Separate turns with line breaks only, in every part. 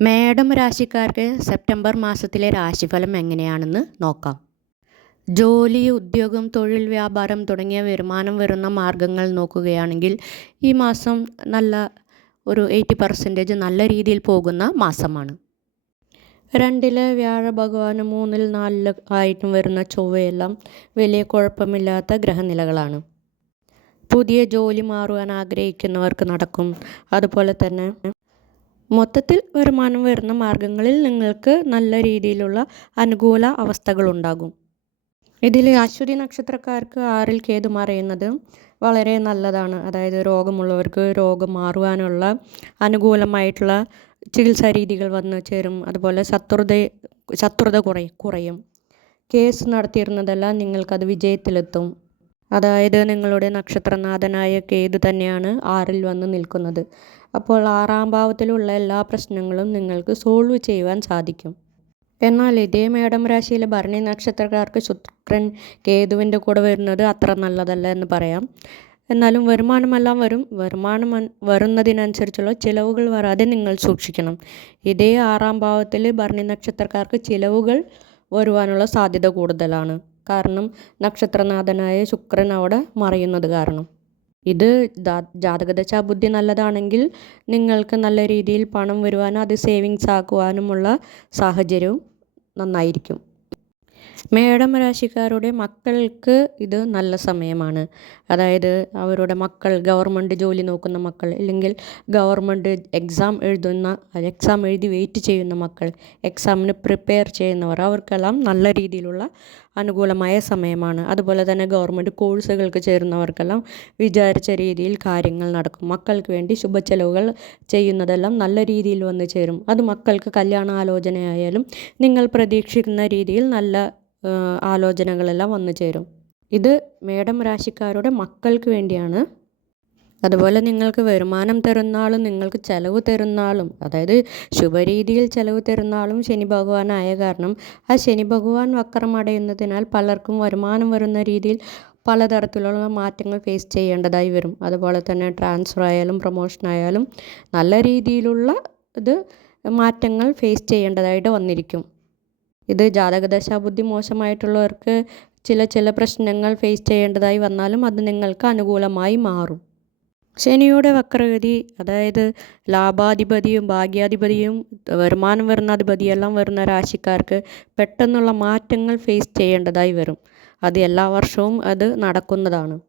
മേടം രാശിക്കാർക്ക് സെപ്റ്റംബർ മാസത്തിലെ രാശിഫലം എങ്ങനെയാണെന്ന് നോക്കാം. ജോലി ഉദ്യോഗം തൊഴിൽ വ്യാപാരം തുടങ്ങിയ വരുമാനം വരുന്ന മാർഗങ്ങൾ നോക്കുകയാണെങ്കിൽ ഈ മാസം നല്ല ഒരു എയ്റ്റി പെർസെന്റേജ് നല്ല രീതിയിൽ പോകുന്ന മാസമാണ്. രണ്ടിലെ വ്യാഴ ഭഗവാന് മൂന്നിൽ നാലിൽ ആയിട്ടും വരുന്ന ചൊവ്വയെല്ലാം വലിയ കുഴപ്പമില്ലാത്ത ഗ്രഹനിലകളാണ്. പുതിയ ജോലി മാറുവാൻ ആഗ്രഹിക്കുന്നവർക്ക് നടക്കും. അതുപോലെ തന്നെ മൊത്തത്തിൽ വരുമാനം വരുന്ന മാർഗങ്ങളിൽ നിങ്ങൾക്ക് നല്ല രീതിയിലുള്ള അനുകൂല അവസ്ഥകളുണ്ടാകും. ഇതിൽ അശ്വതി നക്ഷത്രക്കാർക്ക് ആറിൽ കേതു മറയുന്നത് വളരെ നല്ലതാണ്. അതായത് രോഗമുള്ളവർക്ക് രോഗം മാറുവാനുള്ള അനുകൂലമായിട്ടുള്ള ചികിത്സാ രീതികൾ വന്നു ചേരും. അതുപോലെ ശത്രുത ശത്രുത കുറയും കുറയും. കേസ് നടത്തിയിരുന്നതെല്ലാം നിങ്ങൾക്കത് വിജയത്തിലെത്തും. അതായത് നിങ്ങളുടെ നക്ഷത്രനാഥനായ കേതു തന്നെയാണ് ആറിൽ വന്ന് നിൽക്കുന്നത്. അപ്പോൾ ആറാം ഭാവത്തിലുള്ള എല്ലാ പ്രശ്നങ്ങളും നിങ്ങൾക്ക് സോൾവ് ചെയ്യുവാൻ സാധിക്കും. എന്നാൽ ഇതേ മേടം രാശിയിലെ ഭരണി നക്ഷത്രക്കാർക്ക് ശുക്രൻ കേതുവിന്റെ കൂടെ വരുന്നത് അത്ര നല്ലതല്ല എന്ന് പറയാം. എന്നാലും വരുമാനമെല്ലാം വരും. വരുമാനം വരുന്നതിനനുസരിച്ചുള്ള ചിലവുകൾ വരാതെ നിങ്ങൾ സൂക്ഷിക്കണം. ഇതേ ആറാം ഭാവത്തിൽ ഭരണി നക്ഷത്രക്കാർക്ക് ചിലവുകൾ വരുവാനുള്ള സാധ്യത കൂടുതലാണ്. കാരണം നക്ഷത്രനാഥനായ ശുക്രൻ അവിടെ മറയുന്നത് കാരണം. ഇത് ജാതകദശാ ബുദ്ധി നല്ലതാണെങ്കിൽ നിങ്ങൾക്ക് നല്ല രീതിയിൽ പണം വരുവാനും അത് സേവിങ്സ് ആക്കുവാനുമുള്ള സാഹചര്യവും നന്നായിരിക്കും. മേടം രാശിക്കാരുടെ മക്കൾക്ക് ഇത് നല്ല സമയമാണ്. അതായത് അവരുടെ മക്കൾ ഗവൺമെന്റ് ജോലി നോക്കുന്ന മക്കൾ അല്ലെങ്കിൽ ഗവൺമെന്റ് എക്സാം എഴുതുന്ന എക്സാം എഴുതി വെയിറ്റ് ചെയ്യുന്ന മക്കൾ എക്സാമിന് പ്രിപ്പയർ ചെയ്യുന്നവർ അവർക്കെല്ലാം നല്ല രീതിയിലുള്ള അനുകൂലമായ സമയമാണ്. അതുപോലെ തന്നെ ഗവൺമെന്റ് കോഴ്സുകൾക്ക് ചേരുന്നവർക്കെല്ലാം വിചാരിച്ച രീതിയിൽ കാര്യങ്ങൾ നടക്കും. മക്കൾക്ക് വേണ്ടി ശുഭച്ചെലവുകൾ ചെയ്യുന്നതെല്ലാം നല്ല രീതിയിൽ വന്ന് ചേരും. അത് മക്കൾക്ക് കല്യാണാലോചനയായാലും നിങ്ങൾ പ്രതീക്ഷിക്കുന്ന രീതിയിൽ നല്ല ആലോചനകളെല്ലാം വന്നു ചേരും. ഇത് മേഡം രാശിക്കാരുടെ മക്കൾക്ക് വേണ്ടിയാണ്. അതുപോലെ നിങ്ങൾക്ക് വരുമാനം തരുന്നാളും നിങ്ങൾക്ക് ചെലവ് തരുന്നാളും അതായത് ശുഭരീതിയിൽ ചെലവ് തരുന്നാളും ശനി ഭഗവാനായ കാരണം ആ ശനി ഭഗവാൻ വക്രമടയുന്നതിനാൽ പലർക്കും വരുമാനം വരുന്ന രീതിയിൽ പലതരത്തിലുള്ള മാറ്റങ്ങൾ ഫേസ് ചെയ്യേണ്ടതായി വരും. അതുപോലെ തന്നെ ട്രാൻസ്ഫർ ആയാലും പ്രൊമോഷൻ ആയാലും നല്ല രീതിയിലുള്ള ഇത് മാറ്റങ്ങൾ ഫേസ് ചെയ്യേണ്ടതായിട്ട് വന്നിരിക്കും. ഇത് ജാതകദശാബുദ്ധി മോശമായിട്ടുള്ളവർക്ക് ചില ചില പ്രശ്നങ്ങൾ ഫേസ് ചെയ്യേണ്ടതായി വന്നാലും അത് നിങ്ങൾക്ക് അനുകൂലമായി മാറും. ശനിയുടെ വക്രഗതി അതായത് ലാഭാധിപതിയും ഭാഗ്യാധിപതിയും വരുമാനം വരുന്ന അധിപതിയെല്ലാം വരുന്ന രാശിക്കാർക്ക് പെട്ടെന്നുള്ള മാറ്റങ്ങൾ ഫേസ് ചെയ്യേണ്ടതായി വരും. അത് എല്ലാ വർഷവും അത് നടക്കുന്നതാണ്.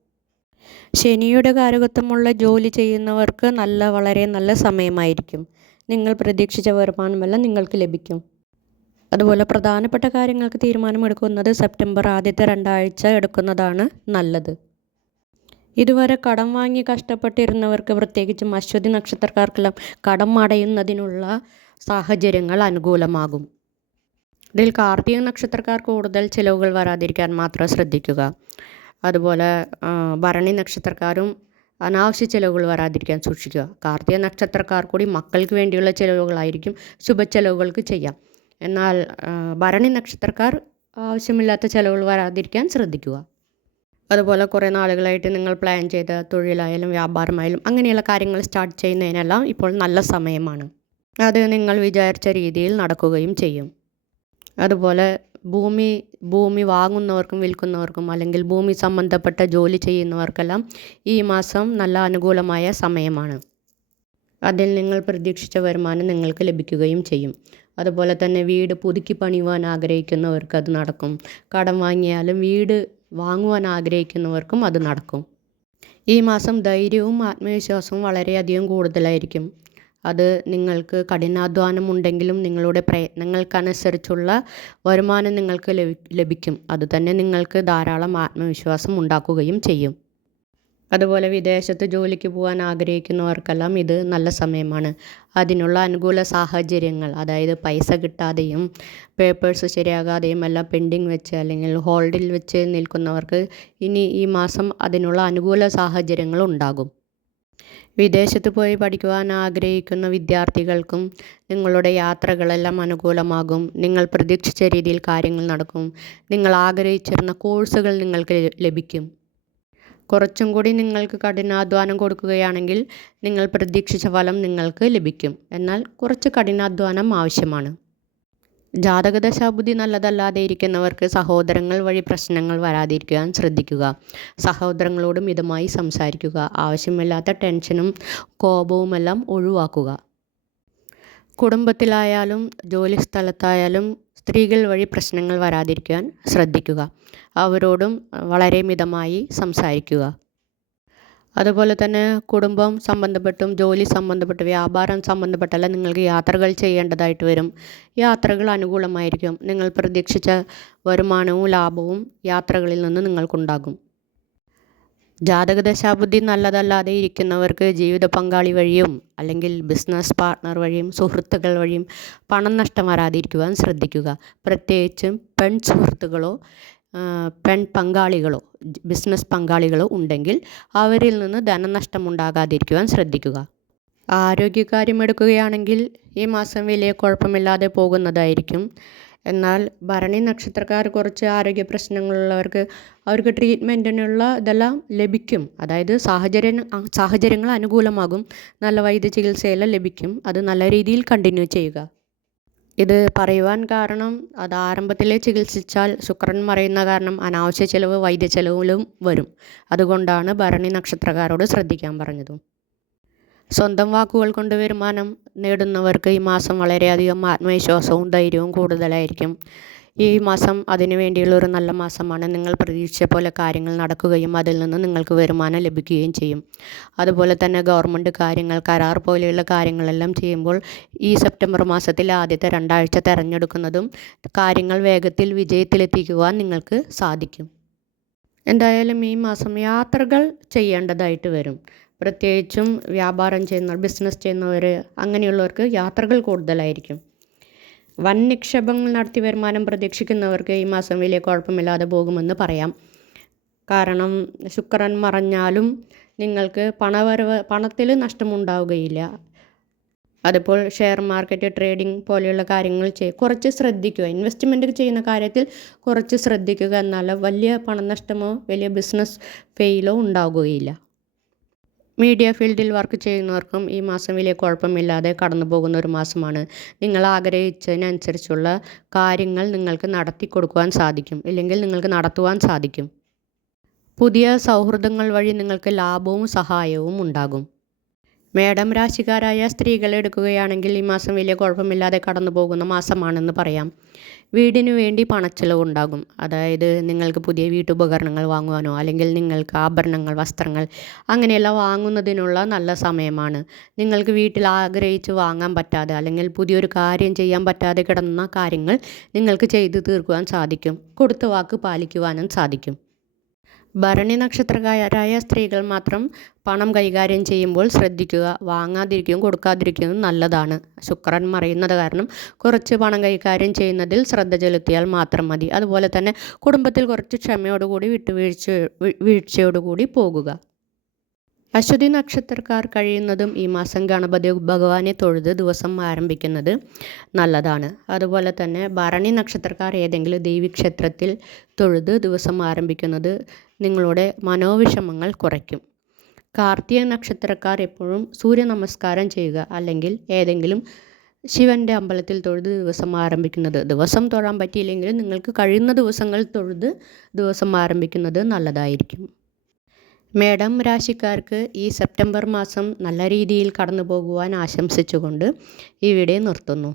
ശനിയുടെ കാരകത്വമുള്ള ജോലി ചെയ്യുന്നവർക്ക് നല്ല വളരെ നല്ല സമയമായിരിക്കും. നിങ്ങൾ പ്രതീക്ഷിച്ച വരുമാനമെല്ലാം നിങ്ങൾക്ക് ലഭിക്കും. അതുപോലെ പ്രധാനപ്പെട്ട കാര്യങ്ങൾക്ക് തീരുമാനമെടുക്കുന്നത് സെപ്റ്റംബർ ആദ്യത്തെ രണ്ടാഴ്ച എടുക്കുന്നതാണ് നല്ലത്. ഇതുവരെ കടം വാങ്ങി കഷ്ടപ്പെട്ടിരുന്നവർക്ക് പ്രത്യേകിച്ചും അശ്വതി നക്ഷത്രക്കാർക്കെല്ലാം കടം അടയുന്നതിനുള്ള സാഹചര്യങ്ങൾ അനുകൂലമാകും. ഇതിൽ കാർത്തിക നക്ഷത്രക്കാർ കൂടുതൽ ചിലവുകൾ വരാതിരിക്കാൻ മാത്രം ശ്രദ്ധിക്കുക. അതുപോലെ ഭരണി നക്ഷത്രക്കാരും അനാവശ്യ ചിലവുകൾ വരാതിരിക്കാൻ സൂക്ഷിക്കുക. കാർത്തിക നക്ഷത്രക്കാർ കൂടി മക്കൾക്ക് വേണ്ടിയുള്ള ചിലവുകളായിരിക്കും ശുഭ ചിലവുകൾക്ക് ചെയ്യാം. എന്നാൽ ഭരണി നക്ഷത്രക്കാർ ആവശ്യമില്ലാത്ത ചിലവുകൾ വരാതിരിക്കാൻ ശ്രദ്ധിക്കുക. അതുപോലെ കുറേ നാളുകളായിട്ട് നിങ്ങൾ പ്ലാൻ ചെയ്ത തൊഴിലായാലും വ്യാപാരമായാലും അങ്ങനെയുള്ള കാര്യങ്ങൾ സ്റ്റാർട്ട് ചെയ്യുന്നതിനെല്ലാം ഇപ്പോൾ നല്ല സമയമാണ്. അത് നിങ്ങൾ വിചാരിച്ച രീതിയിൽ നടക്കുകയും ചെയ്യും. അതുപോലെ ഭൂമി ഭൂമി വാങ്ങുന്നവർക്കും വിൽക്കുന്നവർക്കും അല്ലെങ്കിൽ ഭൂമി സംബന്ധപ്പെട്ട ജോലി ചെയ്യുന്നവർക്കെല്ലാം ഈ മാസം നല്ല അനുകൂലമായ സമയമാണ്. അതിൽ നിങ്ങൾ പ്രതീക്ഷിച്ച വരുമാനം നിങ്ങൾക്ക് ലഭിക്കുകയും ചെയ്യും. അതുപോലെ തന്നെ വീട് പുതുക്കി പണിയുവാൻ ആഗ്രഹിക്കുന്നവർക്ക് അത് നടക്കും. കടം വാങ്ങിയാലും വീട് വാങ്ങുവാൻ ആഗ്രഹിക്കുന്നവർക്കും അത് നടക്കും. ഈ മാസം ധൈര്യവും ആത്മവിശ്വാസവും വളരെയധികം കൂടുതലായിരിക്കും. അത് നിങ്ങൾക്ക് കഠിനാധ്വാനം ഉണ്ടെങ്കിലും നിങ്ങളുടെ പ്രയത്നങ്ങൾക്കനുസരിച്ചുള്ള വരുമാനം നിങ്ങൾക്ക് ലഭിക്കും. അതുതന്നെ നിങ്ങൾക്ക് ധാരാളം ആത്മവിശ്വാസം ഉണ്ടാക്കുകയും ചെയ്യും. അതുപോലെ വിദേശത്ത് ജോലിക്ക് പോകാൻ ആഗ്രഹിക്കുന്നവർക്കെല്ലാം ഇത് നല്ല സമയമാണ്. അതിനുള്ള അനുകൂല സാഹചര്യങ്ങൾ അതായത് പൈസ കിട്ടാതെയും പേപ്പേഴ്സ് ശരിയാകാതെയും എല്ലാം പെൻഡിങ് വെച്ച് അല്ലെങ്കിൽ ഹോൾഡിൽ വെച്ച് നിൽക്കുന്നവർക്ക് ഇനി ഈ മാസം അതിനുള്ള അനുകൂല സാഹചര്യങ്ങൾ ഉണ്ടാകും. വിദേശത്ത് പോയി പഠിക്കുവാൻ ആഗ്രഹിക്കുന്ന വിദ്യാർത്ഥികൾക്കും നിങ്ങളുടെ യാത്രകളെല്ലാം അനുകൂലമാകും. നിങ്ങൾ പ്രതീക്ഷിച്ച രീതിയിൽ കാര്യങ്ങൾ നടക്കും. നിങ്ങൾ ആഗ്രഹിച്ചിരുന്ന കോഴ്സുകൾ നിങ്ങൾക്ക് ലഭിക്കും. കുറച്ചും കൂടി നിങ്ങൾക്ക് കഠിനാധ്വാനം കൊടുക്കുകയാണെങ്കിൽ നിങ്ങൾ പ്രതീക്ഷിച്ച ഫലം നിങ്ങൾക്ക് ലഭിക്കും. എന്നാൽ കുറച്ച് കഠിനാധ്വാനം ആവശ്യമാണ്. ജാതകദശാബുദ്ധി നല്ലതല്ലാതെ ഇരിക്കുന്നവർക്ക് സഹോദരങ്ങൾ വഴി പ്രശ്നങ്ങൾ വരാതിരിക്കാൻ ശ്രദ്ധിക്കുക. സഹോദരങ്ങളോട് മിതമായി സംസാരിക്കുക. ആവശ്യമില്ലാത്ത ടെൻഷനും കോപവുമെല്ലാം ഒഴിവാക്കുക. കുടുംബത്തിലായാലും ജോലി സ്ഥലത്തായാലും സ്ത്രീകൾ വഴി പ്രശ്നങ്ങൾ വരാതിരിക്കാൻ ശ്രദ്ധിക്കുക. അവരോടും വളരെ മിതമായി സംസാരിക്കുക. അതുപോലെ തന്നെ കുടുംബം സംബന്ധപ്പെട്ടും ജോലി സംബന്ധപ്പെട്ട് വ്യാപാരം സംബന്ധപ്പെട്ടല്ല നിങ്ങൾക്ക് യാത്രകൾ ചെയ്യേണ്ടതായിട്ട് വരും. യാത്രകൾ അനുകൂലമായിരിക്കും. നിങ്ങൾ പ്രതീക്ഷിച്ച വരുമാനവും ലാഭവും യാത്രകളിൽ നിന്ന് നിങ്ങൾക്കുണ്ടാകും. ജാതകദശാബുദ്ധി നല്ലതല്ലാതെ ഇരിക്കുന്നവർക്ക് ജീവിത പങ്കാളി വഴിയും അല്ലെങ്കിൽ ബിസിനസ് പാർട്ട്ണർ വഴിയും സുഹൃത്തുക്കൾ വഴിയും പണം നഷ്ടം വരാതിരിക്കുവാൻ ശ്രദ്ധിക്കുക. പ്രത്യേകിച്ചും പെൺ സുഹൃത്തുക്കളോ പെൺ പങ്കാളികളോ ബിസിനസ് പങ്കാളികളോ ഉണ്ടെങ്കിൽ അവരിൽ നിന്ന് ധനനഷ്ടം ഉണ്ടാകാതിരിക്കുവാൻ ശ്രദ്ധിക്കുക. ആരോഗ്യകാര്യം എടുക്കുകയാണെങ്കിൽ ഈ മാസം വലിയ കുഴപ്പമില്ലാതെ പോകുന്നതായിരിക്കും. എന്നാൽ ഭരണി നക്ഷത്രക്കാർ കുറച്ച് ആരോഗ്യ പ്രശ്നങ്ങളുള്ളവർക്ക് അവർക്ക് ട്രീറ്റ്മെന്റിനുള്ള ഇതെല്ലാം ലഭിക്കും. അതായത് സാഹചര്യം സാഹചര്യങ്ങൾ അനുകൂലമാകും. നല്ല വൈദ്യ ചികിത്സയെല്ലാം ലഭിക്കും. അത് നല്ല രീതിയിൽ കണ്ടിന്യൂ ചെയ്യുക. ഇത് പറയുവാൻ കാരണം അത് ആരംഭത്തിലേ ചികിത്സിച്ചാൽ ശുക്രൻ മറയുന്ന കാരണം അനാവശ്യ ചെലവ് വൈദ്യ ചെലവുകളും വരും. അതുകൊണ്ടാണ് ഭരണി നക്ഷത്രക്കാരോട് ശ്രദ്ധിക്കാൻ പറഞ്ഞതും. സ്വന്തം വാക്കുകൾ കൊണ്ട് വരുമാനം നേടുന്നവർക്ക് ഈ മാസം വളരെയധികം ആത്മവിശ്വാസവും ധൈര്യവും കൂടുതലായിരിക്കും. ഈ മാസം അതിനു വേണ്ടിയുള്ള ഒരു നല്ല മാസമാണ്. നിങ്ങൾ പ്രതീക്ഷിച്ച പോലെ കാര്യങ്ങൾ നടക്കുകയും അതിൽ നിന്ന് നിങ്ങൾക്ക് വരുമാനം ലഭിക്കുകയും ചെയ്യും. അതുപോലെ തന്നെ ഗവൺമെന്റ് കാര്യങ്ങൾ കരാർ പോലെയുള്ള കാര്യങ്ങളെല്ലാം ചെയ്യുമ്പോൾ ഈ സെപ്റ്റംബർ മാസത്തിൽ ആദ്യത്തെ രണ്ടാഴ്ച തിരഞ്ഞെടുക്കുന്നതും കാര്യങ്ങൾ വേഗത്തിൽ വിജയത്തിലെത്തിക്കുവാൻ നിങ്ങൾക്ക് സാധിക്കും. എന്തായാലും ഈ മാസം യാത്രകൾ ചെയ്യേണ്ടതായിട്ട് വരും. പ്രത്യേകിച്ചും വ്യാപാരം ചെയ്യുന്ന ബിസിനസ് ചെയ്യുന്നവർ അങ്ങനെയുള്ളവർക്ക് യാത്രകൾ കൂടുതലായിരിക്കും. വൻ നിക്ഷേപങ്ങൾ നടത്തി വരുമാനം പ്രതീക്ഷിക്കുന്നവർക്ക് ഈ മാസം വലിയ കുഴപ്പമില്ലാതെ പോകുമെന്ന് പറയാം. കാരണം ശുക്രൻ മറഞ്ഞാലും നിങ്ങൾക്ക് പണവരവ് പണത്തിൽ നഷ്ടമുണ്ടാവുകയില്ല. അതിപ്പോൾ ഷെയർ മാർക്കറ്റ് ട്രേഡിംഗ് പോലെയുള്ള കാര്യങ്ങൾ ചെയ് കുറച്ച് ശ്രദ്ധിക്കുക. ഇൻവെസ്റ്റ്മെന്റ് ചെയ്യുന്ന കാര്യത്തിൽ കുറച്ച് ശ്രദ്ധിക്കുക. എന്നാൽ വലിയ പണനഷ്ടമോ വലിയ ബിസിനസ് ഫെയിലോ ഉണ്ടാവുകയില്ല. മീഡിയ ഫീൽഡിൽ വർക്ക് ചെയ്യുന്നവർക്കും ഈ മാസം വലിയ കുഴപ്പമില്ലാതെ കടന്നു പോകുന്ന ഒരു മാസമാണ്. നിങ്ങൾ ആഗ്രഹിച്ചതിനനുസരിച്ചുള്ള കാര്യങ്ങൾ നിങ്ങൾക്ക് നടത്തി കൊടുക്കുവാൻ സാധിക്കും ഇല്ലെങ്കിൽ നിങ്ങൾക്ക് നടത്തുവാൻ സാധിക്കും. പുതിയ സൗഹൃദങ്ങൾ വഴി നിങ്ങൾക്ക് ലാഭവും സഹായവും ഉണ്ടാകും. മേടം രാശിക്കാരായ സ്ത്രീകൾ എടുക്കുകയാണെങ്കിൽ ഈ മാസം വലിയ കുഴപ്പമില്ലാതെ കടന്നു പോകുന്ന മാസമാണെന്ന് പറയാം. വീടിനു വേണ്ടി പണച്ചിലവ് ഉണ്ടാകും. അതായത് നിങ്ങൾക്ക് പുതിയ വീട്ടുപകരണങ്ങൾ വാങ്ങുവാനോ അല്ലെങ്കിൽ നിങ്ങൾക്ക് ആഭരണങ്ങൾ വസ്ത്രങ്ങൾ അങ്ങനെയെല്ലാം വാങ്ങുന്നതിനുള്ള നല്ല സമയമാണ്. നിങ്ങൾക്ക് വീട്ടിൽ ആഗ്രഹിച്ച് വാങ്ങാൻ പറ്റാതെ അല്ലെങ്കിൽ പുതിയൊരു കാര്യം ചെയ്യാൻ പറ്റാതെ കിടന്ന കാര്യങ്ങൾ നിങ്ങൾക്ക് ചെയ്തു തീർക്കുവാൻ സാധിക്കും. കൊടുത്ത വാക്ക് പാലിക്കുവാനും സാധിക്കും. ഭരണി നക്ഷത്രക്കാരായ സ്ത്രീകൾ മാത്രം പണം കൈകാര്യം ചെയ്യുമ്പോൾ ശ്രദ്ധിക്കുക വാങ്ങാതിരിക്കുകയും കൊടുക്കാതിരിക്കുകയും നല്ലതാണ്. ശുക്രൻ മറയുന്നത് കാരണം കുറച്ച് പണം കൈകാര്യം ചെയ്യുന്നതിൽ ശ്രദ്ധ ചെലുത്തിയാൽ മാത്രം മതി. അതുപോലെ തന്നെ കുടുംബത്തിൽ കുറച്ച് ക്ഷമയോടുകൂടി വിട്ടുവീഴ്ച വീഴ്ചയോടുകൂടി പോകുക. അശ്വതി നക്ഷത്രക്കാർ കഴിയുന്നതും ഈ മാസം ഗണപതി ഭഗവാനെ തൊഴുത് ദിവസം ആരംഭിക്കുന്നത് നല്ലതാണ്. അതുപോലെ തന്നെ ഭരണി നക്ഷത്രക്കാർ ഏതെങ്കിലും ദേവീക്ഷേത്രത്തിൽ തൊഴുത് ദിവസം ആരംഭിക്കുന്നത് നിങ്ങളുടെ മനോവിഷമങ്ങൾ കുറയ്ക്കും. കാർത്തിക നക്ഷത്രക്കാർ എപ്പോഴും സൂര്യ നമസ്കാരം ചെയ്യുക അല്ലെങ്കിൽ ഏതെങ്കിലും ശിവന്റെ അമ്പലത്തിൽ തൊഴുത് ദിവസം ആരംഭിക്കുന്നത് ദിവസം തൊഴാൻ പറ്റിയില്ലെങ്കിലും നിങ്ങൾക്ക് കഴിയുന്ന ദിവസങ്ങൾ തൊഴുത് ദിവസം ആരംഭിക്കുന്നത് നല്ലതായിരിക്കും. മേഡം രാശിക്കാർക്ക് ഈ സെപ്റ്റംബർ മാസം നല്ല രീതിയിൽ കടന്നു പോകുവാൻ ആശംസിച്ചുകൊണ്ട് ഇവിടെ നിർത്തുന്നു.